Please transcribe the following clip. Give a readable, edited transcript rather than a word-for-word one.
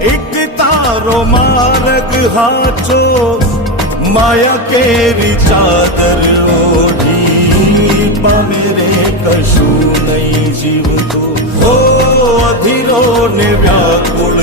એક તારો માર્ગ હાચો, માયા કેરી ચાદર ઓઢી, પામે રે કશું નહીં જીવતો. ઓ અધીરો ને વ્યાકુળ